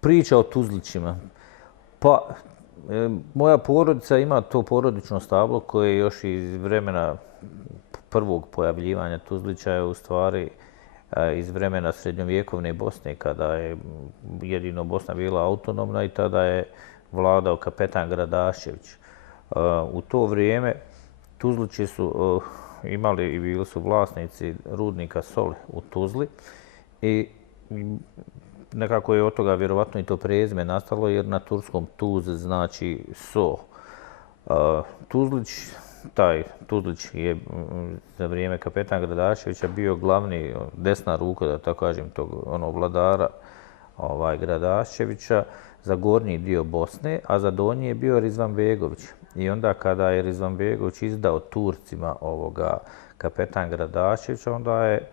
Priča o Tuzlićima. Pa, moja porodica ima to porodično stablo koje je još iz vremena prvog pojavljivanja Tuzlića je u stvari iz vremena srednjovjekovne Bosne, kada je jedino Bosna bila autonomna i tada je vladao kapetan Gradašević. U to vrijeme Tuzlići su imali i bili su vlasnici rudnika soli u Tuzli i nekako je od toga vjerovatno i to prezime nastalo jer na turskom tuz znači so. Tuzlić, taj Tuzlić je za vrijeme kapetan Gradaševića bio glavni desna ruka, da tako kažem, tog vladara Gradaševića za gornji dio Bosne, a za donji je bio Rizvanbegović. I onda kada je Rizvanbegović izdao Turcima kapetan Gradaševića, onda je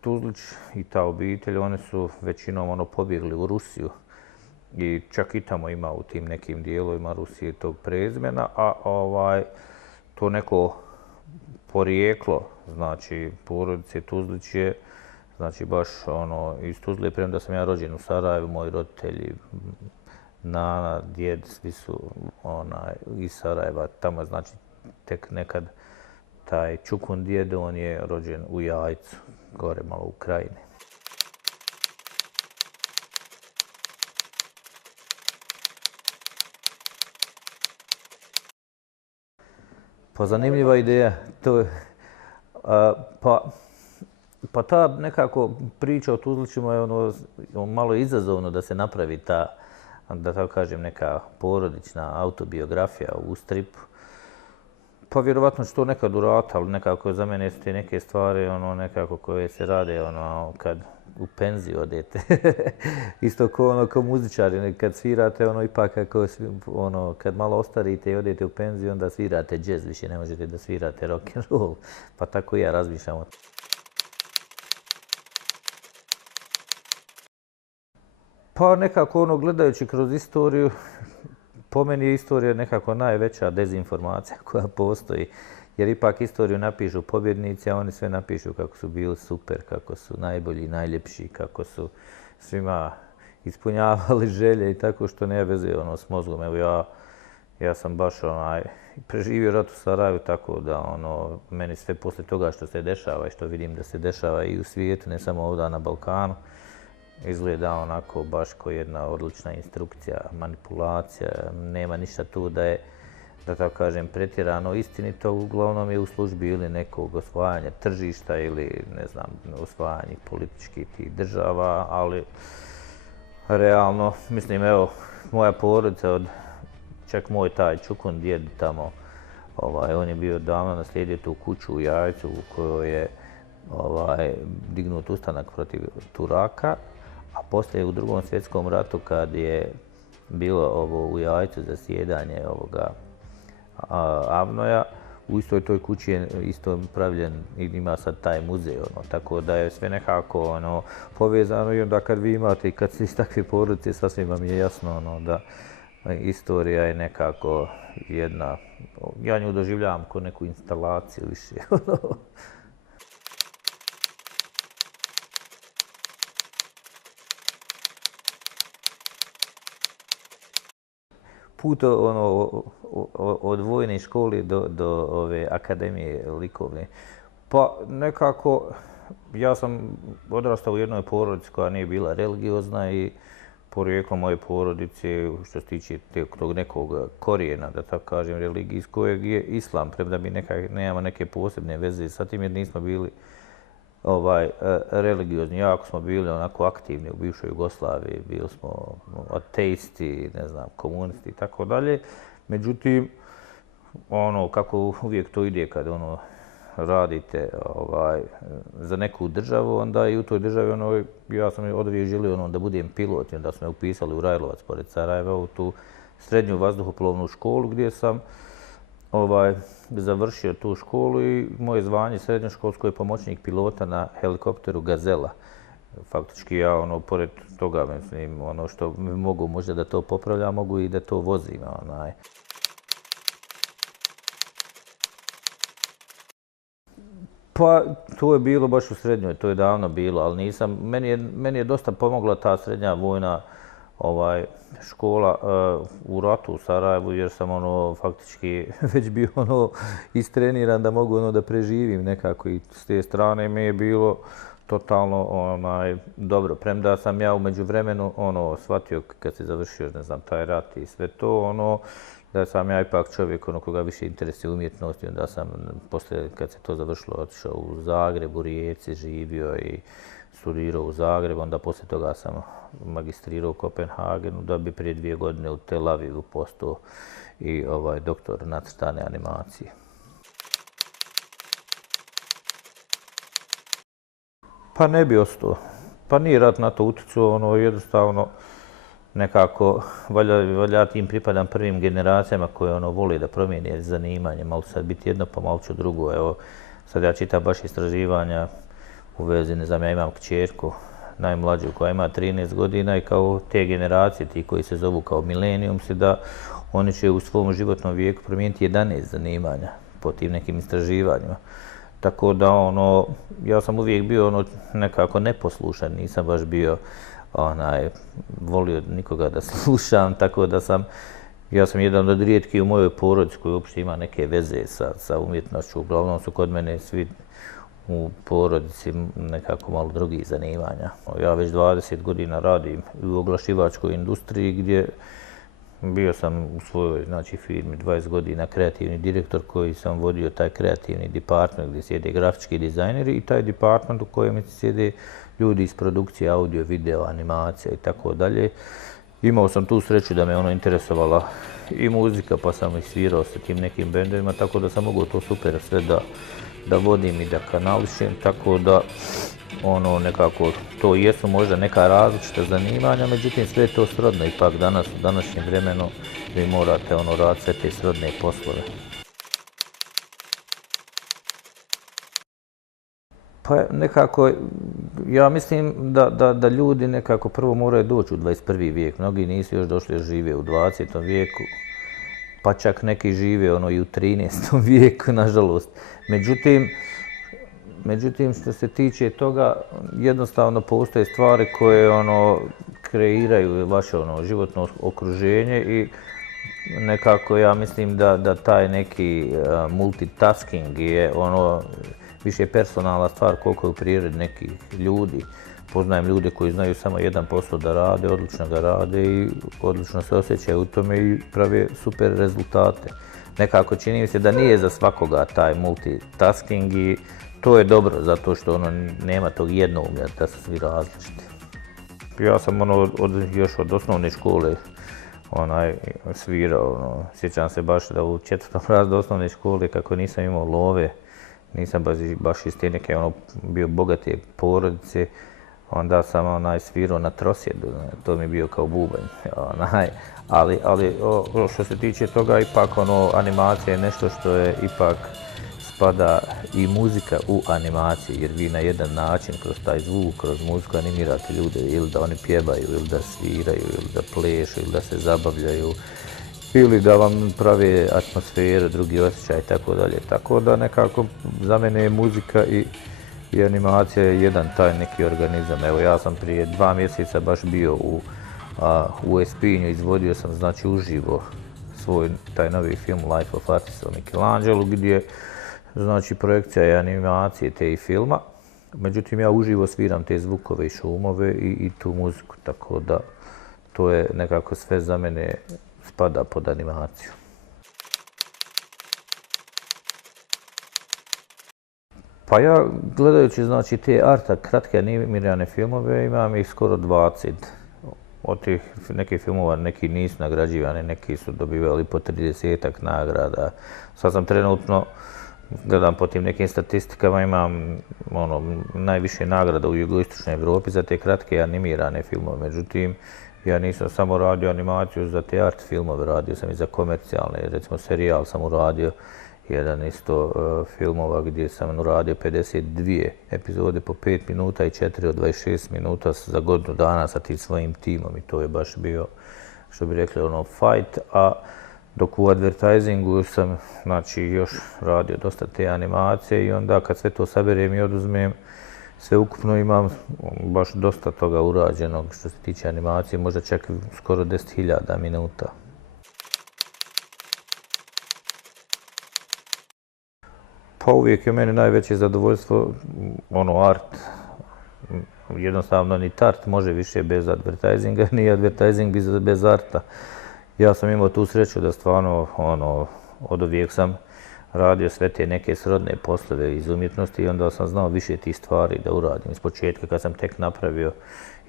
Tuzlić i ta obitelj, oni su većinom pobjegli u Rusiju i čak i tamo ima u tim nekim dijelovima Rusije tog prezimena, a to neko porijeklo, znači porodice Tuzlić je, znači baš iz Tuzle, premda sam ja rođen u Sarajevu, moji roditelji, nana, djed, svi su iz Sarajeva, tamo znači tek nekad taj Čukun djed, on je rođen u Jajcu, gore malo u Krajini. Pa zanimljiva ideja. Pa ta nekako priča o Tuzlićima je malo izazovno da se napravi ta, da tako kažem, neka porodična autobiografija u stripu. Pa vjerovatno ću to nekad uraditi, ali nekako za mene su te neke stvari nekako koje se rade kad u penziju odete. Isto kao muzičari, kad svirate ipak kad malo ostarite i odete u penziju, onda svirate džez, više ne možete da svirate rock and roll. Pa tako i ja razmišljam. Pa nekako gledajući kroz istoriju, po meni je istorija nekako najveća dezinformacija koja postoji, jer ipak istoriju napišu pobjednici, a oni sve napišu kako su bili super, kako su najbolji, najljepši, kako su svima ispunjavali želje i tako, što ne veze s mozgom. Evo ja sam baš preživio rat u Sarajevu, tako da meni sve poslije toga što se dešava i što vidim da se dešava i u svijetu, ne samo ovdje na Balkanu, izgleda onako baš kao jedna odlična instrukcija, manipulacija, nema ništa tu da je, da tako kažem, pretjerano istinito, uglavnom je u službi ili nekog osvajanja tržišta ili, ne znam, osvajanja političkih tih država, ali realno, mislim, evo, moja porodica, čak moj taj Čukun djed tamo, on je bio davno naslijedio tu kuću u Jajcu u kojoj je dignut ustanak protiv Turaka, a poslije u Drugom svjetskom ratu kad je bilo u Jajcu zasjedanje Avnoja, u istoj toj kući je isto pravljen i ima sad taj muzej, tako da je sve nekako povezano i onda kad vi imate i kad ste iz takve porodice, sasvim vam je jasno da istorija je nekako jedna, ja nju doživljavam kao neku instalaciju više. Put od vojne škole do ove akademije likovne. Pa nekako, ja sam odrastao u jednoj porodici koja nije bila religiozna i porijeklo moje porodice, što se tiče tog nekog korijena, da tako kažem, religijskog, je islam, premda mi nemamo neke posebne veze sa tim jer nismo bili religiozni. Jako smo bili onako aktivni u bivšoj Jugoslaviji, bili smo ateisti, ne znam, komunisti i tako dalje. Međutim, kako uvijek to ide kad radite za neku državu, onda i u toj državi, ja sam od uvijek želio da budem pilot i onda smo me upisali u Rajlovac pored Sarajeva u tu srednju vazduhoplovnu školu gdje sam završio tu školu i moje zvanje srednjoškolsko je pomoćnik pilota na helikopteru Gazela. Faktički ja, pored toga, mislim, što mogu možda da to popravljam, mogu i da to vozim. Pa, to je bilo baš u srednjoj, to je davno bilo, ali nisam, meni je dosta pomogla ta srednja vojna škola u ratu u Sarajevu, jer sam faktički već bio istreniran da mogu da preživim nekako i s te strane mi je bilo totalno dobro. Premda sam ja u međuvremenu shvatio kad se završio, ne znam, taj rat i sve to, da sam ja ipak čovjek koga više interesuje umjetnosti, onda sam poslije kad se to završilo otišao u Zagreb, u Rijeci, živio i studirao u Zagrebu, onda poslije toga sam magistrirao u Kopenhagenu, da bi prije 2 godine u Tel Avivu postao i doktor nacrtane animacije. Pa ne bi ostao. Pa nije rat na to utjecao, jednostavno nekako, valjda ja tim pripadam prvim generacijama koje voli da promijeni zanimanje, malo sad biti jedno pa malo ću drugo. Evo, sad ja čitam baš istraživanja u vezi, ne znam, ja imam kćerku, najmlađu koja ima 13 godina i kao te generacije, ti koji se zovu kao milenijumsi, da oni će u svom životnom vijeku promijeniti 11 zanimanja po tim nekim istraživanjima. Tako da ja sam uvijek bio nekako neposlušan, nisam baš bio volio nikoga da slušam, tako da ja sam jedan od rijetkih u mojoj porodici koji uopšte ima neke veze sa umjetnošću. Uglavnom su kod mene svi u porodici nekako malo drugih zanimanja. Ja već 20 godina radim u oglašivačkoj industriji gdje bio sam u svojoj firmi 20 godina kreativni direktor koji sam vodio taj kreativni department gdje sjede grafički dizajneri i taj department u kojem sjede ljudi iz produkcije audio, video, animacija i tako dalje. Imao sam tu sreću da me interesovala i muzika pa sam i svirao sa tim nekim bendovima, tako da sam mogao to super sve da vodim i da kanališem, tako da nekako to jesu možda neka različita zanimanja, međutim sve je to srodno ipak danas, u današnjem vremenu vi morate raditi sve te srodne poslove. Pa nekako, ja mislim da ljudi nekako prvo moraju doći u 21. vijek. Mnogi nisu još došli, još žive u 20. vijeku, pa čak neki žive i u 13. vijeku, nažalost. Međutim, što se tiče toga, jednostavno postoje stvari koje kreiraju vaše životno okruženje i nekako ja mislim da taj neki multitasking je više personalna stvar koliko je u prirodi nekih ljudi. Poznajem ljude koji znaju samo jedan posao da rade, odlično ga rade i odlično se osjećaju u tome i prave super rezultate. Nekako čini mi se da nije za svakoga taj multitasking i to je dobro zato što nema tog jednoumlja da su svi različiti. Ja sam još od osnovne škole svirao. Sjećam se baš da u 4. razredu osnovne škole kako nisam imao love, nisam baš iz te neke bio bogate porodice, onda sam svirao na trosjedu, to mi je bio kao bubanj. Ali što se tiče toga, ipak animacija je nešto što je ipak spada i muzika u animaciju, jer vi na jedan način kroz taj zvuk, kroz muziku animirate ljude ili da oni pjevaju, ili da sviraju, ili da plešu, ili da se zabavljaju, ili da vam prave atmosferu, drugi osjećaj i tako dalje. Tako da nekako za mene je muzika i animacija je jedan taj neki organizam. Evo ja sam prije 2 mjeseca baš bio u Espinju, izvodio sam znači uživo svoj taj novi film Life of Artist o Michelangelu gdje znači projekcija je animacije te i filma. Međutim ja uživo sviram te zvukove i šumove i tu muziku, tako da to je nekako sve za mene spada pod animaciju. Pa ja gledajući znači te kratke animirane filmove imam ih skoro 20. Od tih nekih filmova neki nisu nagrađivani, neki su dobivali po 30-ak nagrada. Sad sam trenutno, gledam po tim nekim statistikama, imam najviše nagrada u jugoistočnoj Europi za te kratke animirane filmove. Međutim, ja nisam samo radio animaciju za te art filmove, radio sam i za komercijalne, recimo serijal sam uradio, jedan isto filmova gdje sam uradio 52 epizode po 5 minuta i 4 od 26 minuta za godinu dana sa tim svojim timom i to je baš bio, što bi rekli, fight, a Dok u advertisingu sam, znači, još radio dosta te animacije i onda kad sve to saberem i oduzmem, sve ukupno imam baš dosta toga urađenog što se tiče animacije, možda čak skoro 10.000 minuta. Pa uvijek je meni najveće zadovoljstvo art. Jednostavno ni art može više bez advertisinga, ni advertising bez arta. Ja sam imao tu sreću da stvarno od uvijek sam radio sve te neke srodne poslove iz umjetnosti i onda sam znao više tih stvari da uradim. Iz početka kad sam tek napravio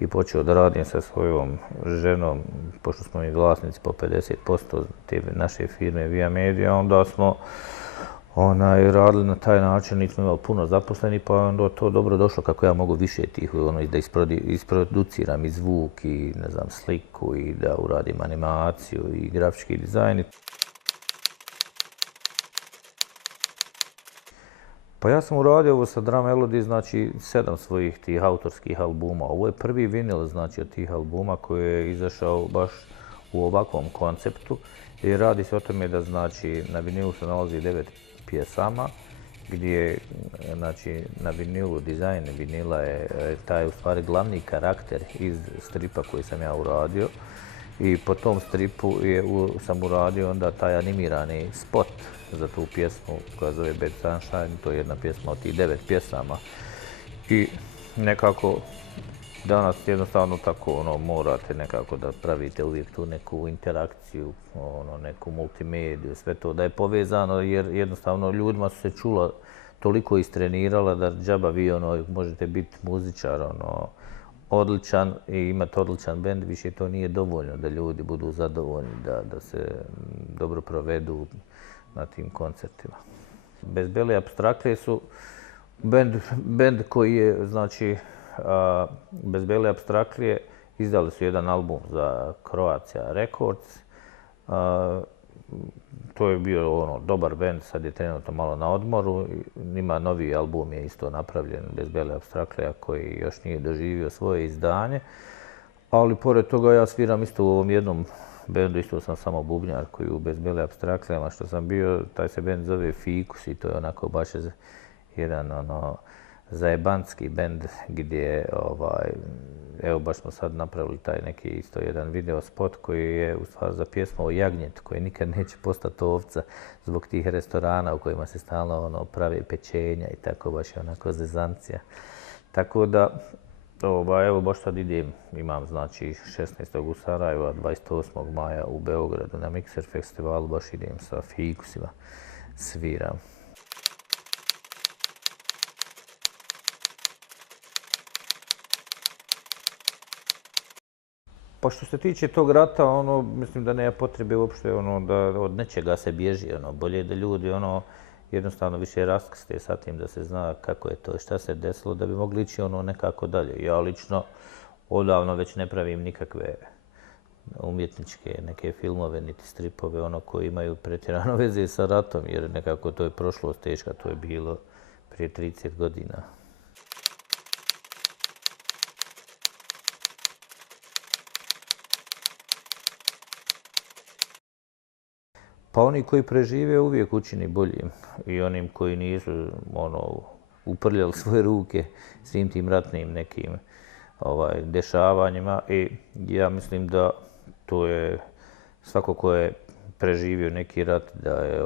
i počeo da radim sa svojom ženom, pošto smo mi vlasnici po 50% te naše firme Via Media, onda smo radili na taj način, nismo imali puno zaposlenih, pa onda to dobro došlo kako ja mogu više tih, da isproduciram i zvuk i ne znam, sliku i da uradim animaciju i grafički dizajn. Pa ja sam uradio ovo sa Drum Melody, znači 7 svojih tih autorskih albuma. Ovo je prvi vinil, znači, od tih albuma koji je izašao baš u ovakvom konceptu. I radi se o tome da, znači, na vinilu se nalazi 9 pjesama, gdje, znači, na vinilu, dizajn vinila je taj u stvari glavni karakter iz stripa koji sam ja uradio. I po tom stripu sam uradio onda taj animirani spot za tu pjesmu koja zove Bad Sunshine, to je jedna pjesma od tih 9 pjesama. I nekako danas jednostavno tako morate nekako da pravite uvijek tu neku interakciju, neku multimediju, sve to da je povezano jer jednostavno ljudima su se čula toliko istrenirala da džaba vi možete biti muzičar odličan i imati odličan bend, više to nije dovoljno da ljudi budu zadovoljni, da se dobro provedu na tim koncertima. Bez Bele Apstraklije su bend koji je, znači, Bez Bele Apstraklije izdali su jedan album za Croatia Records. To je bio dobar bend, sad je trenutno malo na odmoru. Ima novi album je isto napravljen, Bez Bele Apstraklija, koji još nije doživio svoje izdanje. Ali pored toga ja sviram isto u ovom jednom bendu, isto sam samo bubnjar koji u Bez Bele Apstraklijama što sam bio, taj se bend zove Fikus i to je onako baš jedan zajebantski bend gdje, evo baš smo sad napravili taj neki isto jedan video spot koji je u stvari za pjesmu o jagnjetu koji nikad neće postati ovca zbog tih restorana u kojima se stalno prave pečenja i tako, baš je onako zezancija. Tako da, evo baš sad imam znači 16. u Sarajevu, a 28. maja u Beogradu na Mixer festivalu baš idem sa Fikusima, sviram. Pa što se tiče tog rata, mislim da nema potrebe uopšte da od nečega se bježi, bolje da ljudi jednostavno više raskrste sa tim da se zna kako je to i šta se desilo da bi mogli ići nekako dalje. Ja lično odavno već ne pravim nikakve umjetničke neke filmove niti stripove koji imaju pretjerano veze sa ratom jer nekako to je prošlost teška, to je bilo prije 30 godina. Pa oni koji prežive uvijek učini boljim i onim koji nisu uprljali svoje ruke svim tim ratnim nekim dešavanjima i ja mislim da to je svako ko je preživio neki rat da je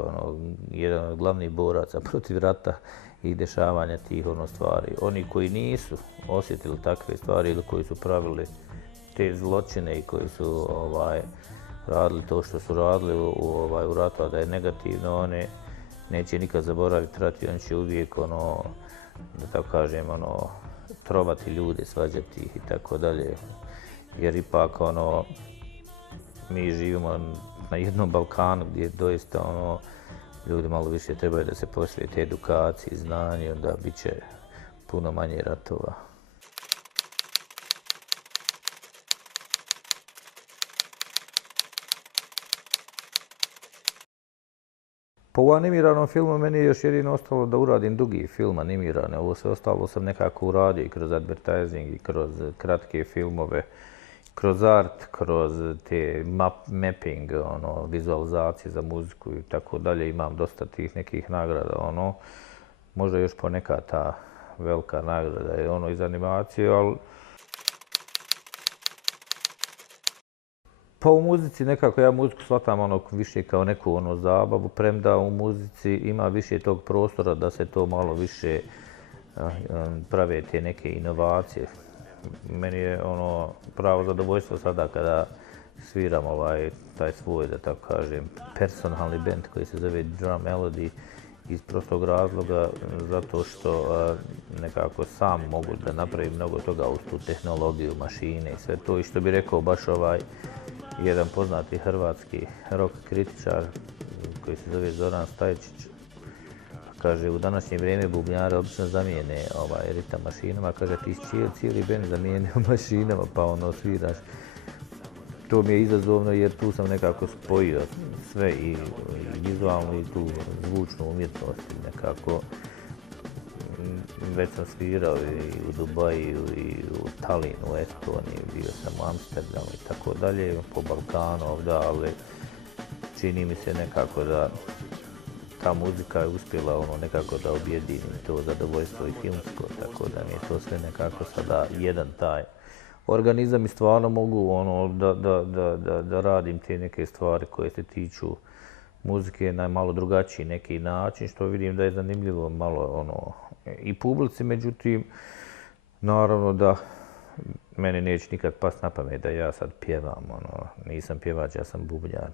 jedan od glavnih boraca protiv rata i dešavanja tih stvari. Oni koji nisu osjetili takve stvari ili koji su pravili te zločine i koji su radili to što su radili u ratu, a da je negativno, one neće nikad zaboraviti rat i on će uvijek, da tako kažem, trovati ljude, svađati ih i tako dalje. Jer ipak, mi živimo na jednom Balkanu gdje doista, ljudi malo više trebaju da se posvijete edukaciji, znanju, da bit će puno manje ratova. Po u animiranom filmu meni je još jedino ostalo da uradim dugi film animirane. Ovo sve ostalo sam nekako uradio i kroz advertising i kroz kratke filmove kroz art, kroz te mapping, vizualizacije za muziku i tako dalje, imam dosta tih nekih nagrada, možda još poneka ta velika nagrada je iz animacije, ali pa u muzici nekako ja muziku shvatam više kao neku zabavu, premda u muzici ima više tog prostora da se to malo više prave te neke inovacije. Meni je pravo zadovoljstvo sada kada sviram taj svoj, da tako kažem, personalni bend koji se zove Drum Melody iz prostog razloga zato što nekako sam mogu da napravim mnogo toga uz tu tehnologiju, mašine i sve to. I što bi rekao baš jedan poznati hrvatski rock kritičar koji se zove Zoran Stajčić, kaže, u današnje vrijeme bubnjare obično zamijene ritam mašinama, kaže, ti cijeli bend zamijenio mašinama, pa sviraš. To mi je izazovno jer tu sam nekako spojio sve i vizualnu i tu zvučnu umjetnost nekako. Već sam svirao i u Dubaju i u Talinu, u Estoniji, bio sam u Amsterdamu i tako dalje, po Balkanu ovdje, ali čini mi se nekako da ta muzika je uspjela nekako da objedini to zadovoljstvo i filmsko, tako da mi je to sve nekako sada jedan taj organizam i stvarno mogu da radim te neke stvari koje se tiču muzike na malo drugačiji neki način, što vidim da je zanimljivo malo i publici, međutim, naravno da meni neće nikad past na pamet da ja sad pjevam, nisam pjevač, ja sam bubnjar,